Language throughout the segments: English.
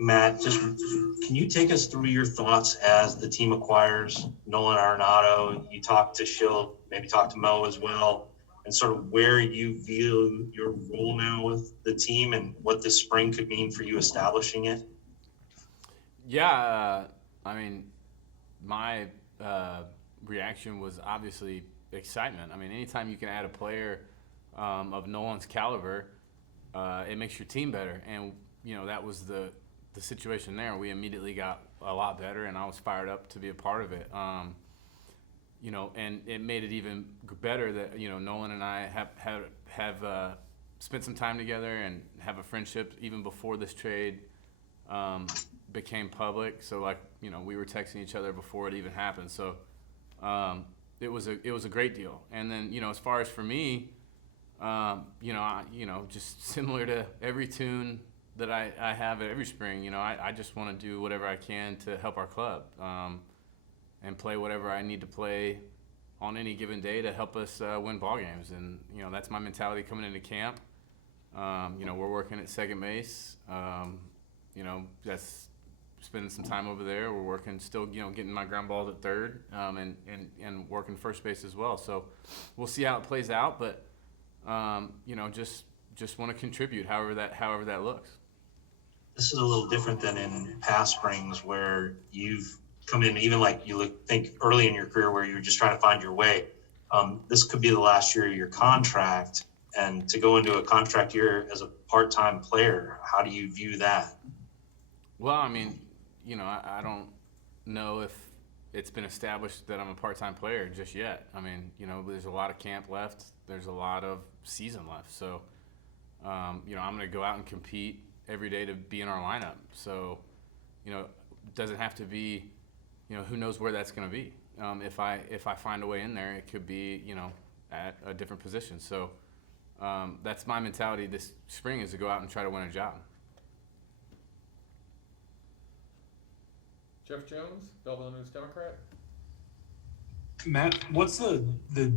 Matt, just can you take us through your thoughts as the team acquires Nolan Arenado? You talk to Schill, maybe talk to Mo as well, and sort of where you view your role now with the team and what this spring could mean for you establishing it. Yeah, I mean, my reaction was obviously excitement. I mean, anytime you can add a player of Nolan's caliber, it makes your team better. And that was the situation there. We immediately got a lot better, and I was fired up to be a part of it. And it made it even better that Nolan and I have spent some time together and have a friendship even before this trade became public. So we were texting each other before it even happened. So it was a great deal. And then as far as for me, just similar to every tune that I have every spring, I just want to do whatever I can to help our club and play whatever I need to play on any given day to help us win ball games. And that's my mentality coming into camp. We're working at second base. That's spending some time over there. We're working still, getting my ground balls at third and working first base as well. So we'll see how it plays out, but just want to contribute however that looks. This is a little different than in past springs where you've come in, even like you think early in your career where you're just trying to find your way. This could be the last year of your contract, and to go into a contract year as a part-time player, how do you view that? Well, I mean, I don't know if it's been established that I'm a part-time player just yet. I mean, there's a lot of camp left. There's a lot of season left. So, I'm going to go out and compete every day to be in our lineup. So, it doesn't have to be, who knows where that's going to be. If I find a way in there, it could be, at a different position. So, that's my mentality this spring, is to go out and try to win a job. Jeff Jones, Belleville News Democrat. Matt, what's the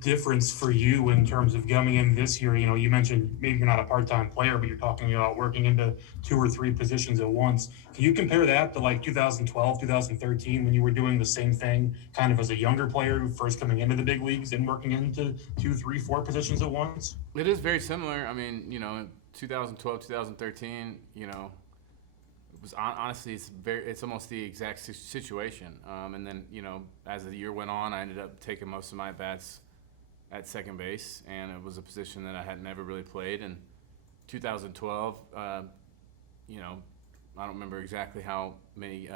difference for you in terms of coming in this year? You mentioned maybe you're not a part-time player, but you're talking about working into 2 or 3 positions at once. Can you compare that to like 2012, 2013, when you were doing the same thing kind of as a younger player first coming into the big leagues and working into 2, 3, 4 positions at once? It is very similar. I mean, 2012, 2013, it was honestly, it's almost the exact situation. And then, as the year went on, I ended up taking most of my bats at second base, and it was a position that I had never really played. In 2012, I don't remember exactly how many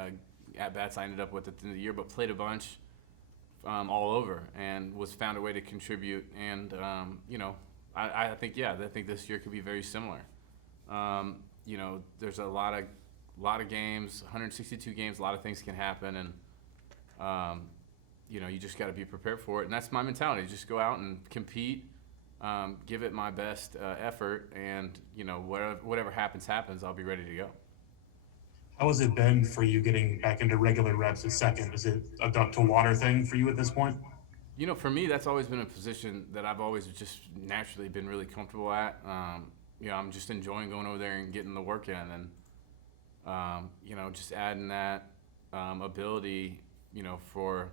at bats I ended up with at the end of the year, but played a bunch all over and was found a way to contribute. And I think this year could be very similar. There's a lot of games, 162 games, a lot of things can happen, and you just got to be prepared for it. And that's my mentality: just go out and compete, give it my best effort, and whatever happens, I'll be ready to go. How has it been for you getting back into regular reps at second? Is it a duck to water thing for you at this point? For me, that's always been a position that I've always just naturally been really comfortable at. I'm just enjoying going over there and getting the work in, and just adding that ability, for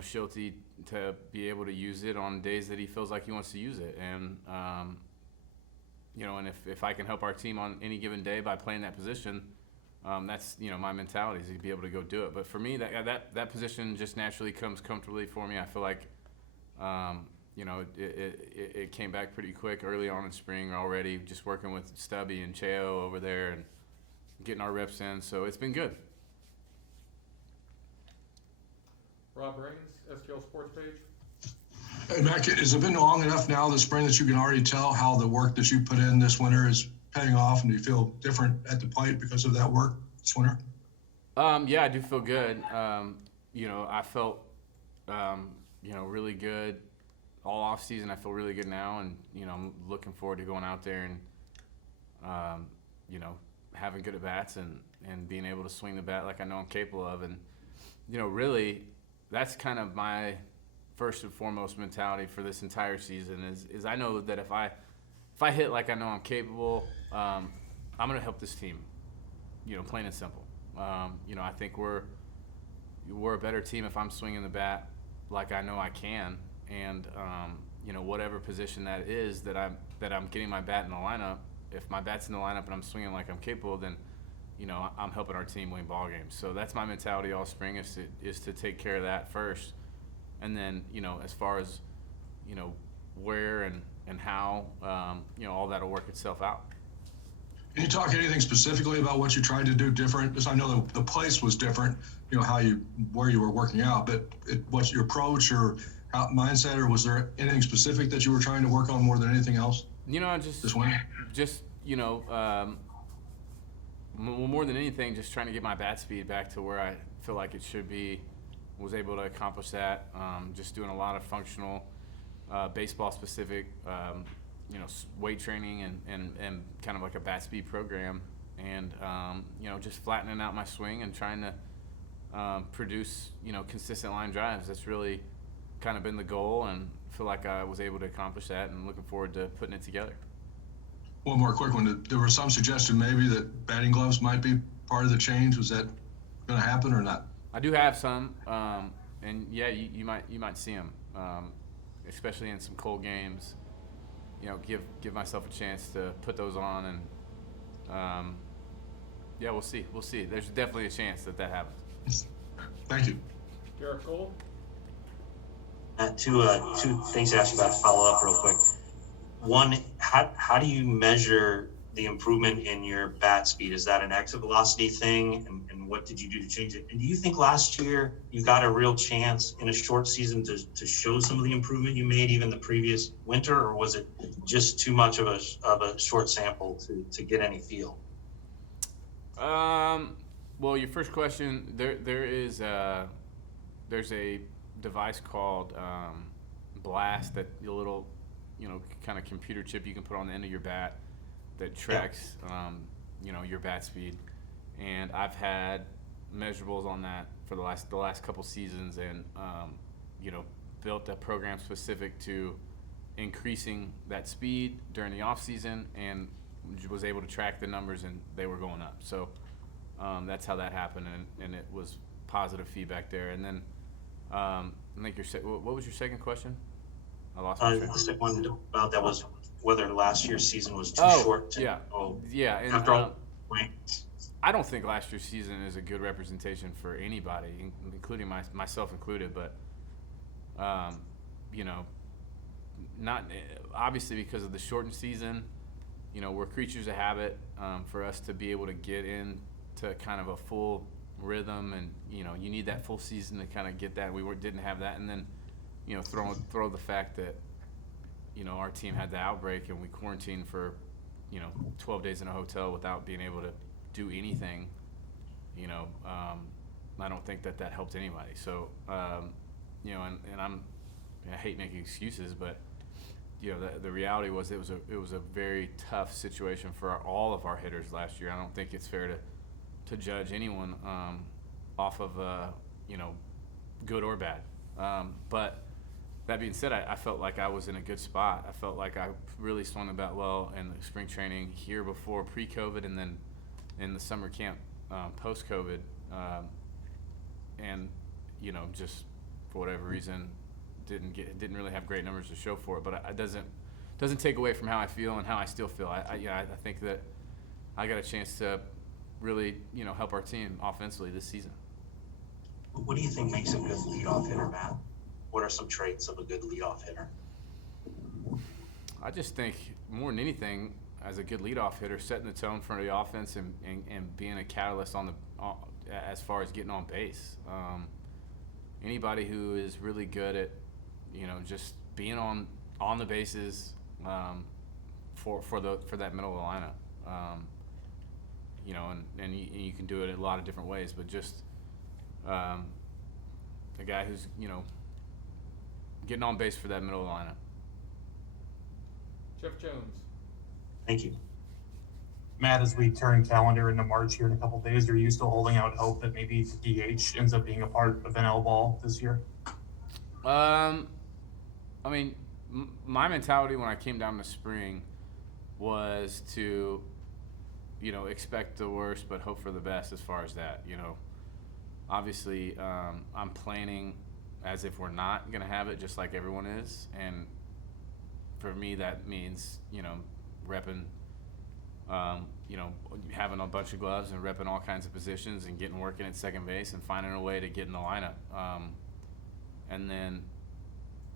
Schulte to be able to use it on days that he feels like he wants to use it, and and if I can help our team on any given day by playing that position, that's my mentality, is to be able to go do it. But for me, that position just naturally comes comfortably for me. I feel like it came back pretty quick early on in spring already, just working with Stubby and Cheo over there and getting our reps in, so it's been good. Rob Raines, STL Sports Page. Hey, Mac, has it been long enough now this spring that you can already tell how the work that you put in this winter is paying off, and do you feel different at the plate because of that work this winter? Yeah, I do feel good. I felt, really good all off season. I feel really good now, and I'm looking forward to going out there and having good at bats and being able to swing the bat like I know I'm capable of. And really, that's kind of my first and foremost mentality for this entire season is I know that if I hit like I know I'm capable, I'm going to help this team. plain and simple. I think we're a better team if I'm swinging the bat like I know I can, and whatever position that is that I'm getting my bat in the lineup. If my bat's in the lineup and I'm swinging like I'm capable, then I'm helping our team win ball games. So that's my mentality all spring is to take care of that first, and then as far as where and how all that'll work itself out. Can you talk anything specifically about what you tried to do different? Because I know the place was different, where you were working out, but what's your approach or mindset, or was there anything specific that you were trying to work on more than anything else? This winter? More than anything, just trying to get my bat speed back to where I feel like it should be. Was able to accomplish that. Just doing a lot of functional, baseball specific, weight training and kind of like a bat speed program, and just flattening out my swing and trying to produce consistent line drives. That's really kind of been the goal, and feel like I was able to accomplish that, and looking forward to putting it together. One more quick one. There was some suggestion maybe that batting gloves might be part of the change. Was that going to happen or not? I do have some, and yeah, you might see them, especially in some cold games. Give myself a chance to put those on, and yeah, we'll see. There's definitely a chance that happens. Thank you. Garrett Cole. Two things to ask you about to follow up real quick. One, how do you measure the improvement in your bat speed? Is that an exit velocity thing? And what did you do to change it? And do you think last year you got a real chance in a short season to show some of the improvement you made even the previous winter, or was it just too much of a short sample to get any feel? Well, your first question, there's a device called Blast, that a little kind of computer chip you can put on the end of your bat that tracks your bat speed, and I've had measurables on that for the last couple seasons, and built a program specific to increasing that speed during the off season, and was able to track the numbers, and they were going up. So that's how that happened, and it was positive feedback there. And then I think what was your second question? I lost my train. The second one about that was whether last year's season was too short to yeah. And after all I don't think last year's season is a good representation for anybody, including myself included. But not obviously because of the shortened season. We're creatures of habit. For us to be able to get into kind of a full rhythm, and you need that full season to kind of get that. We didn't have that, and then throw the fact that our team had the outbreak and we quarantined for 12 days in a hotel without being able to do anything. I don't think that helped anybody. So and I hate making excuses, but the reality was it was a very tough situation for all of our hitters last year. I don't think it's fair to judge anyone off of good or bad. But that being said, I felt like I was in a good spot. I felt like I really swung the bat well in the spring training here before pre-COVID, and then in the summer camp post-COVID, and just for whatever reason didn't really have great numbers to show for it. But it doesn't take away from how I feel and how I still feel. I think that I got a chance to really help our team offensively this season. What do you think makes a good leadoff hitter, Matt? What are some traits of a good leadoff hitter? I just think more than anything, as a good leadoff hitter, setting the tone for the offense and being a catalyst as far as getting on base. Anybody who is really good at just being on the bases for that middle of the lineup. And you can do it in a lot of different ways, but just a guy who's getting on base for that middle of the lineup. Jeff Jones. Thank you. Matt, as we turn calendar into March here in a couple of days, are you still holding out hope that maybe the DH ends up being a part of NL ball this year? I mean, my mentality when I came down to spring was to, you know, expect the worst but hope for the best as far as that. You know, obviously, I'm planning as if we're not going to have it, just like everyone is. And for me, that means, you know, repping, you know, having a bunch of gloves and repping all kinds of positions and getting working at second base and finding a way to get in the lineup. And then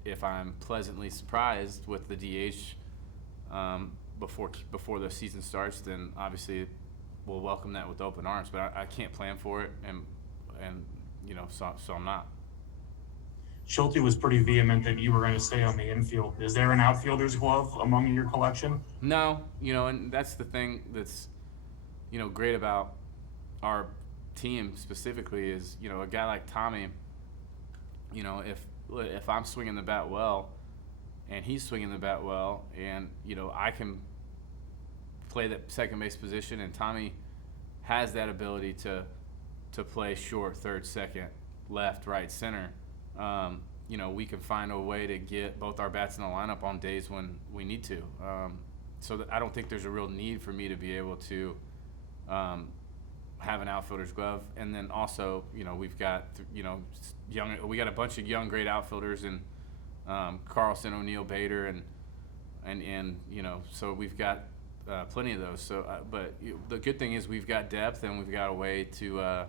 if I'm pleasantly surprised with the DH before the season starts, then obviously we'll welcome that with open arms. But I can't plan for it, and you know, so I'm not. Schulte was pretty vehement that you were going to stay on the infield. Is there an outfielder's glove among your collection? No, you know, and that's the thing that's, you know, great about our team specifically is, you know, a guy like Tommy, you know, if I'm swinging the bat well and he's swinging the bat well, and, you know, I can play that second base position, and Tommy has that ability to play short, third, second, left, right, center, you know, we can find a way to get both our bats in the lineup on days when we need to. So that I don't think there's a real need for me to be able to have an outfielder's glove. And then also, you know, we've got, you know, we got a bunch of young, great outfielders, and Carlson, O'Neill, Bader, and you know, so we've got plenty of those. So, but the good thing is we've got depth, and we've got a way to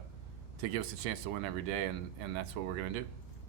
give us a chance to win every day, and that's what we're gonna do.